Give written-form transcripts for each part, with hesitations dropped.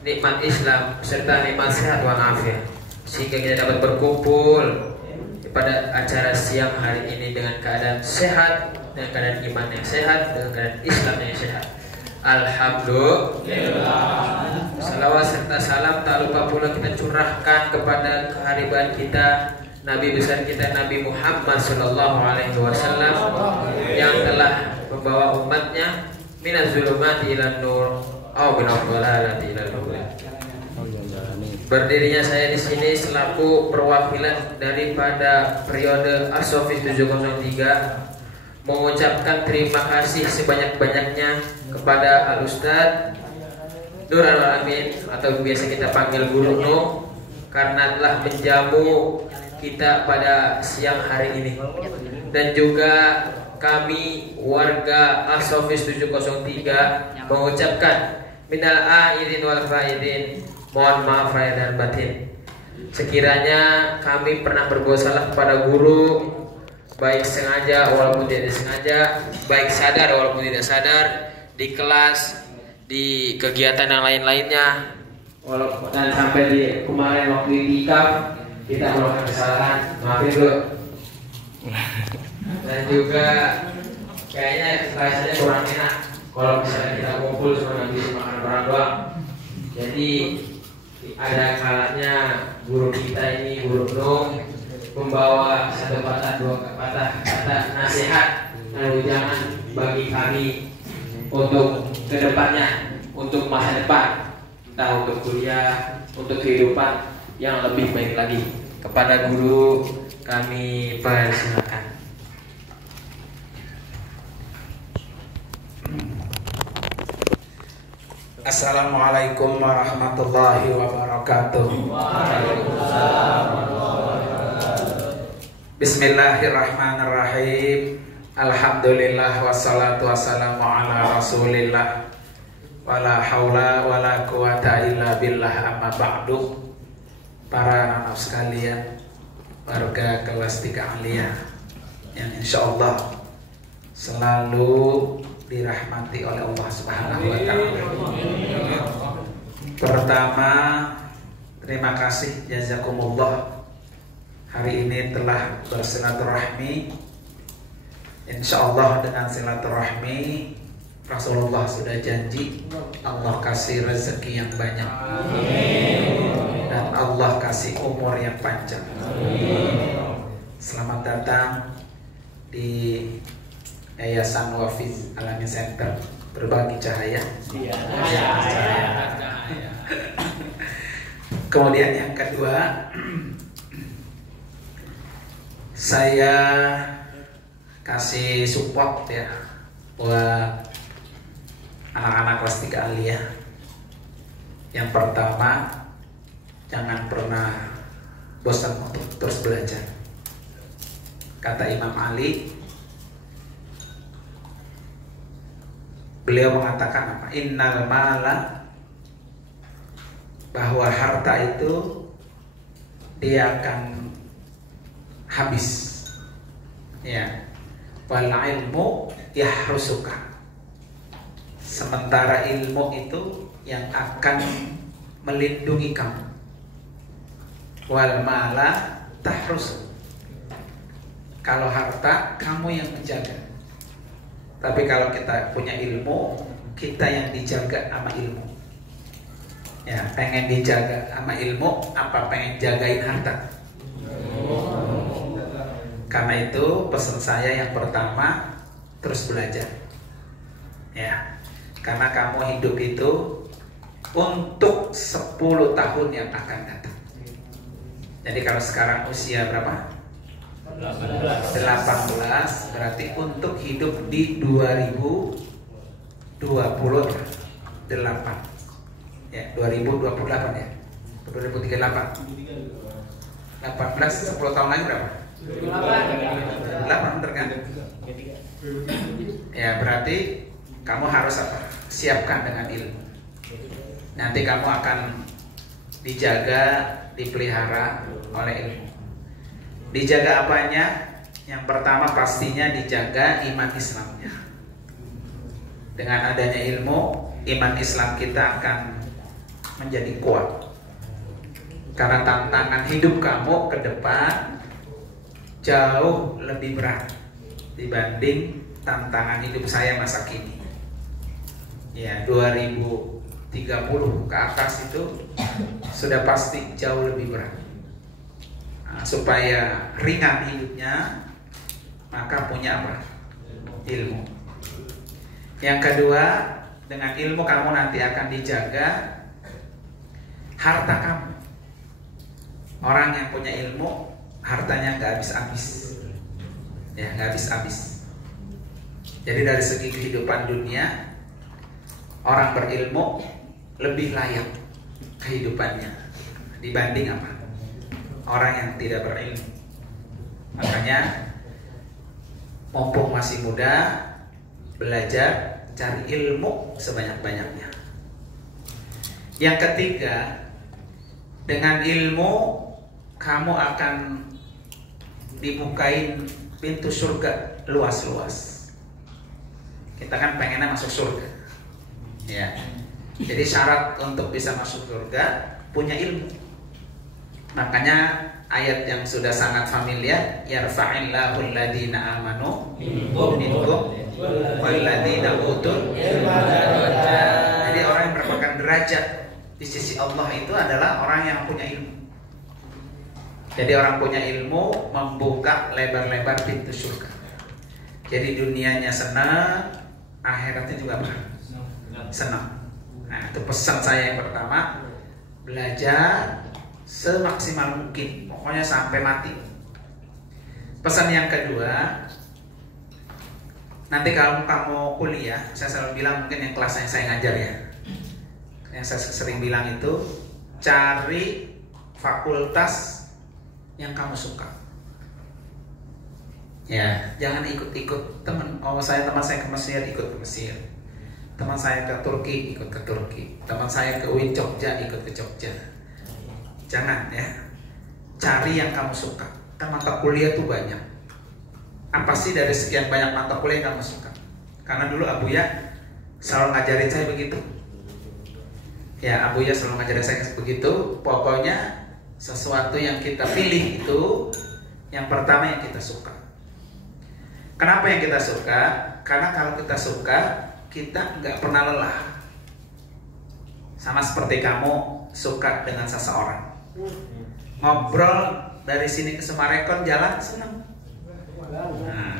nikmat Islam serta nikmat sehat walafiat, sehingga kita dapat berkumpul pada acara siang hari ini dengan keadaan sehat, dengan keadaan iman yang sehat, dengan keadaan Islam yang sehat. Alhamdulillah. Salawat serta salam tak lupa pula kita curahkan kepada kehariban kita, Nabi besar kita Nabi Muhammad Sallallahu Alaihi Wasallam yang telah membawa umatnya minaz zulumati ilan nur au minadh dhalalati ilal huda. Berdirinya saya di sini selaku perwakilan daripada periode As-Sofis 703 mengucapkan terima kasih sebanyak-banyaknya kepada Al-Ustadz Nur Al-Amin atau biasa kita panggil Guru Nuh karena telah menjamu kita pada siang hari ini, dan juga kami warga As-Sofis 703 mengucapkan minal aidin wal faidin, mohon maaf lahir dan batin sekiranya kami pernah berbuat salah kepada guru, baik sengaja walaupun tidak disengaja, baik sadar walaupun tidak sadar, di kelas, di kegiatan yang lain-lainnya, dan sampai di kemarin waktu itikaf kita melakukan kesalahan, maafin dulu. Dan juga kayaknya rasanya kurang enak kalau misalnya kita kumpul cuma ngabisin makan orang doang. Jadi ada kalanya guru kita ini, Guru Nuh, membawa satu patah dua patah kata nasihat dan ujangan bagi kami untuk kedepannya, untuk masa depan, entah untuk kuliah, untuk kehidupan yang lebih baik lagi. Kepada guru kami persilakan. Assalamualaikum warahmatullahi wabarakatuh. Bismillahirrahmanirrahim. Alhamdulillah wassalatu wassalamu ala rasulillah, wala haula wala quwata illa billah, amma ba'du. Para anak sekalian, warga kelas 3 aliyah yang insyaallah selalu dirahmati oleh Allah Subhanahu wa taala. Pertama, terima kasih jazakumullah hari ini telah bersilaturahmi. Insyaallah dengan silaturahmi Rasulullah sudah janji Allah kasih rezeki yang banyak. Amin. Dan Allah kasih umur yang panjang. Amin. Selamat datang di Yayasan Wafiz Alamin Center Berbagi Cahaya. Kemudian yang kedua, saya kasih support ya buat anak-anak kelas 3 aliyah. Yang pertama, jangan pernah bosan untuk terus belajar. Kata Imam Ali, beliau mengatakan apa? Innal mala, bahwa harta itu dia akan habis. Ya. Wal ilmu yahrusuka. Sementara ilmu itu yang akan melindungi kamu. Wal mala tahrus. Kalau harta kamu yang menjaga. Tapi kalau kita punya ilmu, kita yang dijaga sama ilmu. Ya, pengen dijaga sama ilmu, apa pengen jagain harta? Karena itu pesan saya yang pertama, terus belajar. Ya, karena kamu hidup itu untuk 10 tahun yang akan datang. Jadi kalau sekarang usia berapa? 18, berarti untuk hidup di 2028. Ya, 2028 ya. 2038. 18, 10 tahun lagi berapa? 8 bener kan? Ya, berarti kamu harus apa? Siapkan dengan ilmu. Nanti kamu akan dijaga, dipelihara oleh ilmu. Dijaga apanya? Yang pertama pastinya dijaga iman Islamnya. Dengan adanya ilmu, iman Islam kita akan menjadi kuat. Karena tantangan hidup kamu ke depan jauh lebih berat dibanding tantangan hidup saya masa kini. Ya, 2030 ke atas itu sudah pasti jauh lebih berat. Nah, supaya ringan hidupnya, maka punya apa? Ilmu. Yang kedua, dengan ilmu kamu nanti akan dijaga harta kamu. Orang yang punya ilmu, hartanya nggak habis-habis, ya nggak habis-habis. Jadi dari segi kehidupan dunia, orang berilmu lebih layak kehidupannya dibanding apa? Orang yang tidak berilmu. Makanya mumpung masih muda, belajar, cari ilmu sebanyak-banyaknya. Yang ketiga, dengan ilmu kamu akan dibukain pintu surga luas-luas. Kita kan pengennya masuk surga, ya. Jadi syarat untuk bisa masuk surga punya ilmu. Makanya ayat yang sudah sangat familiar, yarfa'illahu alladhina amanu minkum walladhina utul ilma. Jadi orang yang mendapatkan derajat di sisi Allah itu adalah orang yang punya ilmu. Jadi orang punya ilmu membuka lebar-lebar pintu surga. Jadi dunianya senang, akhiratnya juga senang. Nah, itu pesan saya yang pertama, belajar semaksimal mungkin, pokoknya sampai mati. Pesan yang kedua, nanti kalau kamu kuliah, saya selalu bilang, mungkin yang kelas yang saya ngajar ya, yang saya sering bilang itu, cari fakultas yang kamu suka. Ya, jangan ikut-ikut teman. Oh, teman saya ke Mesir, ikut ke Mesir. Teman saya ke Turki, ikut ke Turki. Teman saya ke UIN Jogja, ikut ke Jogja. Jangan ya. Cari yang kamu suka. Kan mata kuliah tuh banyak. Apa sih dari sekian banyak mata kuliah yang kamu suka? Karena dulu Abuya selalu ngajarin saya begitu. Ya, Abuya selalu ngajarin saya begitu. Pokoknya sesuatu yang kita pilih itu yang pertama yang kita suka. Kenapa yang kita suka? Karena kalau kita suka, kita nggak pernah lelah. Sama seperti kamu suka dengan seseorang. Ngobrol dari sini ke Semarekon jalan senang. Nah,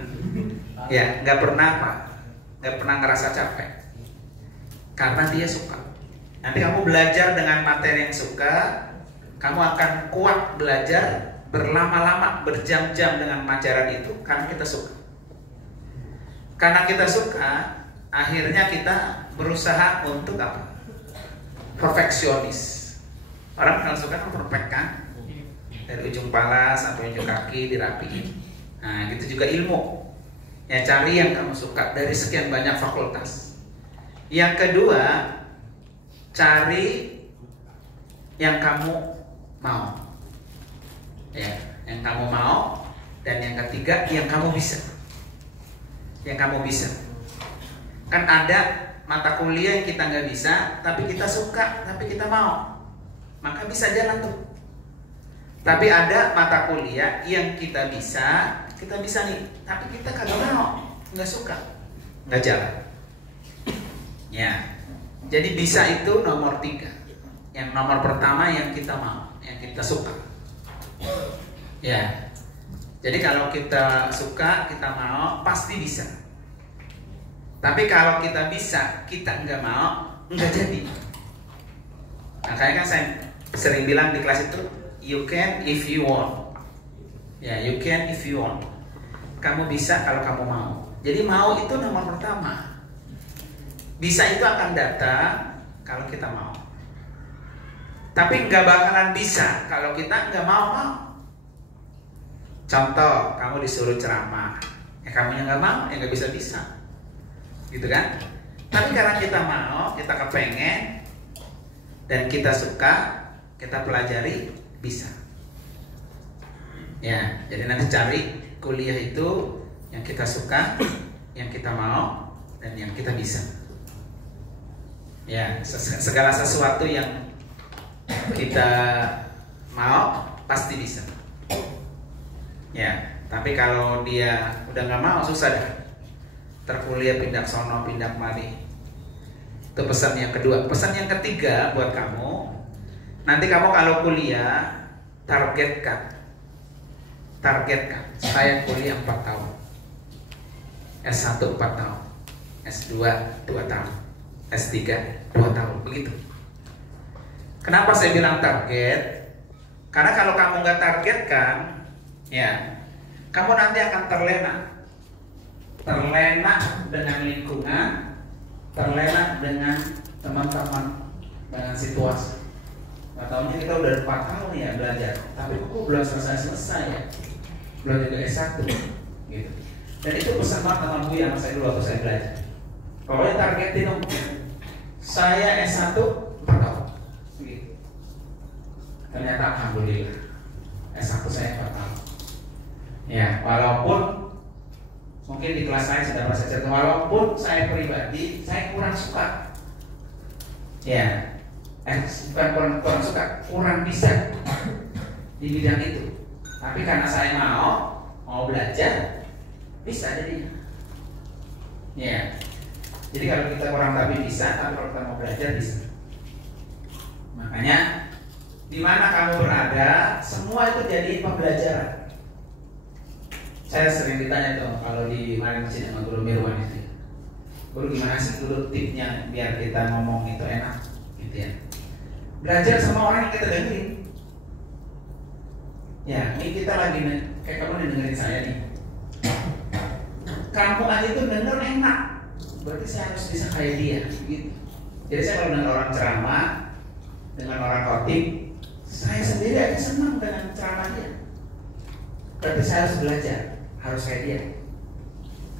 ya nggak pernah apa, nggak pernah ngerasa capek. Karena dia suka. Nanti kamu belajar dengan materi yang suka, kamu akan kuat belajar berlama-lama, berjam-jam dengan pelajaran itu karena kita suka. Karena kita suka, akhirnya kita berusaha untuk apa? Perfeksionis. Orang kalau suka kan perfect kan? Dari ujung kepala sampai ujung kaki dirapiin. Nah, gitu juga ilmu. Ya, cari yang kamu suka dari sekian banyak fakultas. Yang kedua, cari yang kamu mau. Ya, yang kamu mau. Dan yang ketiga, yang kamu bisa. Yang kamu bisa. Kan ada mata kuliah yang kita nggak bisa, tapi kita suka, tapi kita mau, maka bisa jalan tuh. Tapi ada mata kuliah yang kita bisa nih, tapi kita kagak mau, nggak suka, nggak jalan. Ya, jadi bisa itu nomor 3. Yang nomor pertama yang kita mau, yang kita suka. Ya, jadi kalau kita suka, kita mau, pasti bisa. Tapi kalau kita bisa, kita nggak mau, nggak jadi. Makanya kan saya sering bilang di kelas itu, you can if you want. Ya, you can if you want. Kamu bisa kalau kamu mau. Jadi mau itu nomor pertama. Bisa itu akan datang kalau kita mau. Tapi nggak bakalan bisa kalau kita nggak mau. Contoh, kamu disuruh ceramah, ya kamu yang nggak mau, ya nggak bisa. Gitu kan? Tapi karena kita mau, kita kepengen, dan kita suka, kita pelajari, bisa. Ya, jadi nanti cari kuliah itu yang kita suka, yang kita mau, dan yang kita bisa. Ya, segala sesuatu yang kita mau pasti bisa. Ya, tapi kalau dia udah nggak mau, susah dah. Terkuliah pindah sono, pindah mari. Itu pesan yang kedua. Pesan yang ketiga buat kamu, nanti kamu kalau kuliah targetkan. Saya kuliah 4 tahun, S1 4 tahun, S2 2 tahun, S3 2 tahun, begitu. Kenapa saya bilang target? Karena kalau kamu nggak targetkan, ya, kamu nanti akan terlena dengan lingkungan, terlena dengan teman-teman, dengan situasi. Tahunnya kita udah 4 tahun ya belajar, tapi kok belum selesai ya, belum juga S1 gitu. Dan itu pesan banget sama Bu yang saya dulu waktu saya belajar. Pokoknya targetin dong, saya S1 4 tahun gitu. Ternyata alhamdulillah S1 saya 4 tahun. Ya, walaupun mungkin di kelas saya sudah merasa jatuh, walaupun saya pribadi saya kurang suka. Ya, bukan kurang suka, kurang bisa di bidang itu. Tapi karena saya mau belajar, bisa jadinya. Ya, jadi kalau kita kurang tapi bisa, tapi kalau kita mau belajar bisa. Makanya di mana kamu berada, semua itu jadi pembelajaran. Saya sering ditanya tuh kalau di masjid sama Guru Mirwan itu, Guru gimana sih guru tipnya biar kita ngomong itu enak, gitu ya. Belajar sama orang yang kita dengerin. Ya, ini kita lagi kayak kamu dengerin saya nih. Kamu aja tuh denger enak, berarti saya harus bisa kayak dia, gitu. Jadi saya kalau dengar orang ceramah, dengan orang khotib, saya sendiri aja senang dengan ceramah dia. Berarti saya harus belajar, harus kayak dia,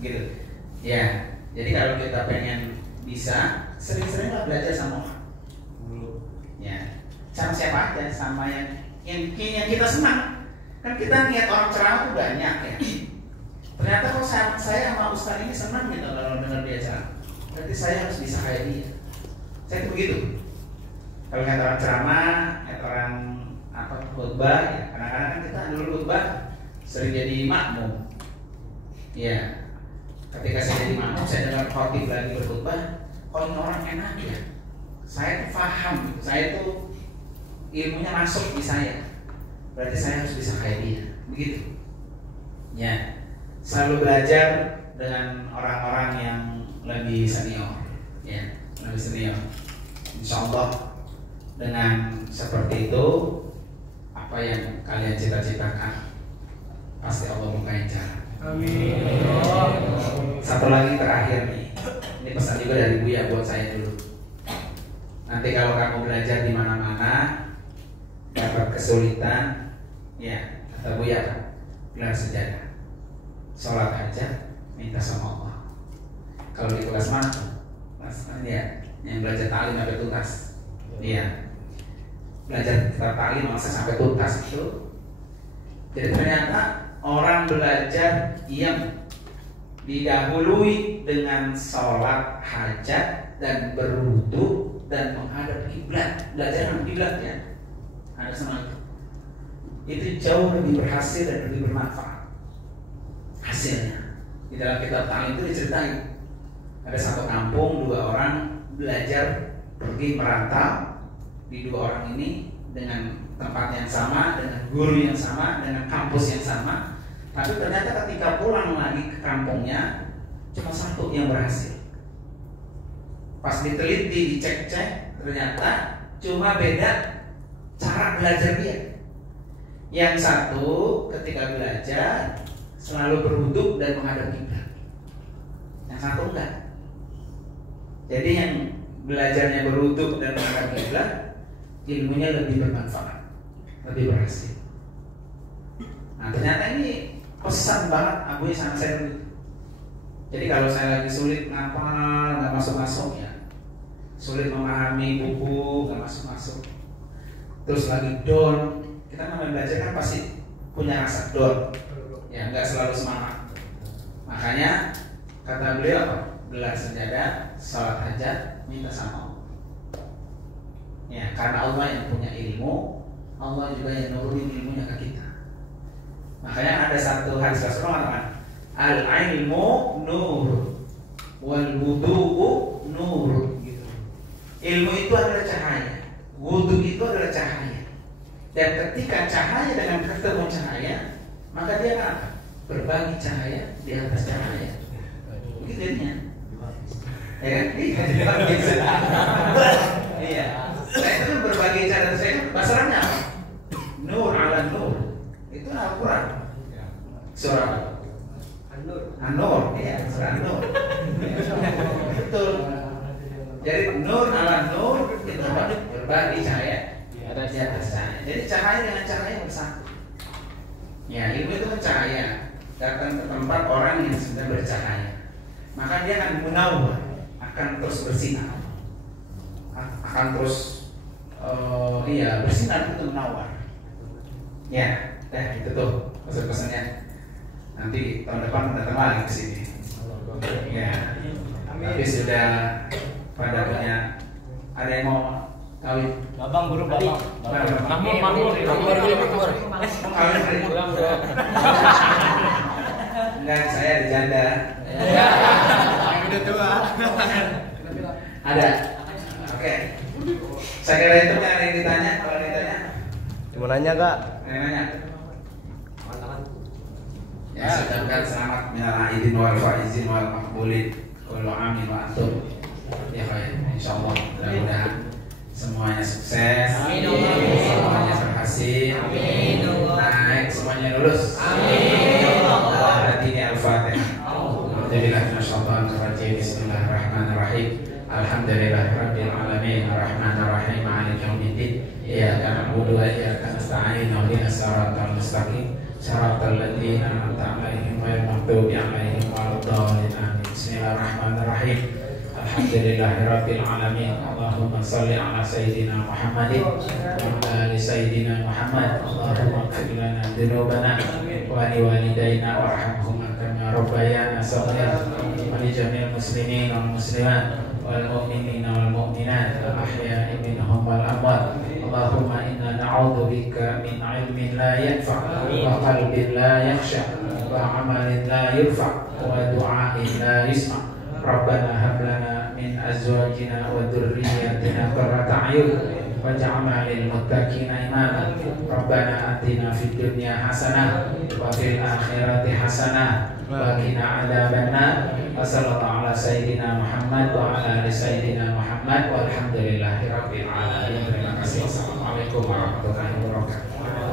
gitu. Ya, jadi kalau kita pengen bisa, sering-seringlah belajar sama orang. Ya, sama siapa aja, sama yang kita senang. Kan kita lihat orang ceramah tuh banyak ya. Ternyata kalau saya sama Ustaz ini senang gitu kalau dengar dia ceramah. Berarti saya harus bisa kayak dia. Saya tuh begitu. Kalau lihat orang ceramah, lihat orang khutbah, ya kadang-kadang kan kita dulu khutbah sering jadi makmum. Ya, ketika saya jadi makmum, saya dengar khotib lagi berkhutbah, kok ini orang enak ya. Saya tuh paham, saya tuh ilmunya masuk di saya. Berarti saya harus bisa kayak dia, begitu. Ya, selalu belajar dengan orang-orang yang lebih senior, ya, lebih senior. Insya Allah dengan seperti itu, apa yang kalian cita-citakan pasti Allah bukain jalan. Amin. Satu lagi terakhir nih, ini pesan juga dari Buya buat saya dulu. Nanti kalau kamu belajar di mana-mana dapat kesulitan, ya kata Buya, gelar sejadah, sholat hajat, minta sama Allah. Kalau di kelas mana? Kelas ya, yang belajar ta'lim sampai tuntas, ya belajar kitab ta'lim masa sampai tuntas itu. Jadi ternyata orang belajar yang didahului dengan sholat hajat dan berwudu dan menghadap kiblat, belajar menghadap kiblat ya, ada sama itu jauh lebih berhasil dan lebih bermanfaat hasilnya. Di dalam kitab ta'lim itu diceritain ada satu kampung, 2 orang belajar pergi merantau di 2 orang ini dengan tempat yang sama, dengan guru yang sama, dengan kampus yang sama. Tapi ternyata ketika pulang lagi ke kampungnya cuma 1 yang berhasil. Pas diteliti, dicek-cek, ternyata cuma beda cara belajar dia. Yang satu ketika belajar selalu berwudu dan menghadap kiblat. Yang satu enggak. Jadi yang belajarnya berwudu dan menghadap kiblat, ilmunya lebih bermanfaat, lebih berhasil. Nah ternyata ini pesan banget Abu sama saya. Jadi kalau saya lagi sulit ngapal, nggak masuk-masuk ya, sulit memahami buku, nggak masuk-masuk, terus lagi down, kita namanya belajar kan pasti punya rasa down, ya nggak selalu semangat. Makanya kata beliau apa? Gelar sejadah, sholat hajat, minta sama Allah. Ya, karena Allah yang punya ilmu, Allah juga yang nurunin ilmunya ke kita. Makanya ada satu hadis Rasulullah mengatakan, al-ilmu nur wal wudu'u nur. Gitu. Ilmu itu adalah cahaya, wudu itu adalah cahaya. Dan ketika cahaya dengan ketemu cahaya, maka dia akan apa? Berbagi cahaya di atas cahaya. Begitu jadinya. Ya kan? Iya. Saya itu berbagi cahaya. Saya bahasanya apa? Nur ala nur. Itu Al-Quran. Surah An-Nur. Iya, surah An-Nur. Betul. Jadi nur ala nur itu apa? Berbagi cahaya di atas cahaya. Jadi cahaya dengan cahaya bersatu. Ya, ilmu itu kan cahaya. Datang ke tempat orang yang sedang bercahaya, maka dia akan munawwar, akan terus bersinar, akan terus bersinar itu munawwar. Ya, itu tuh pesan-pesannya. Nanti tahun depan datang lagi ke sini. Ya, tapi sudah pada punya. Ada yang mau kawin? Babang buru babang. Mahmud. Enggak, saya ada janda. Udah tua. Ada. Oke. Saya kira itu yang ditanya. Kalau ditanya, Mau nanya Kak? nanya. Ya, ucapkan selamat minal aidin wal faizin wal maqbulin. Kullu amin wa antum. Ya khair. Insyaallah mudah-mudahan semuanya sukses. Amin. Semuanya berhasil. Amin. Naik semuanya lulus. Amin. Ini Al-Fatihah. Alhamdulillah Bismillahirrahmanirrahim. Bismillahirrahmanirrahim. Alhamdulillahirabbil alamin arrahmanir rahim maliki yaumiddin. Iyyaka na'budu wa iyyaka nasta'in. Ihdinas siratal mustaqim. Siratal ladzina an'amta 'alaihim ghairil maghdubi 'alaihim waladdallin. Amin. Bismillahirrahmanirrahim. Alhamdulillahirabbil alamin. Allahumma shalli ala sayyidina Muhammadin wa ala ali sayyidina Muhammad. Allahumma ighfir lana dzunubana wa li walidayna warhamhuma kama rabbayana shaghira. Wa li jami'il muslimin wal muslimat wal mu'minina wal mu'minat al ahya'i minhum wal amwat. Allahumma inna na'udzubika min 'ilmin la yanfa' wa qalbin la yakhsha wa 'amalin la yurfa' wa du'a'in la yusma'. Rabbana hab lana min azwajina wa dhurriyyatina qurrata a'yun waj'alna lil muttaqina imama. Rabbana atina fid dunya hasanah wa fil akhirati hasanah wa qina adzabannar. Wa sallallahu ala sayyidina Muhammad wa ala ali sayyidina Muhammad walhamdulillahi rabbil alamin. Terima kasih. Assalamualaikum warahmatullahi wabarakatuh.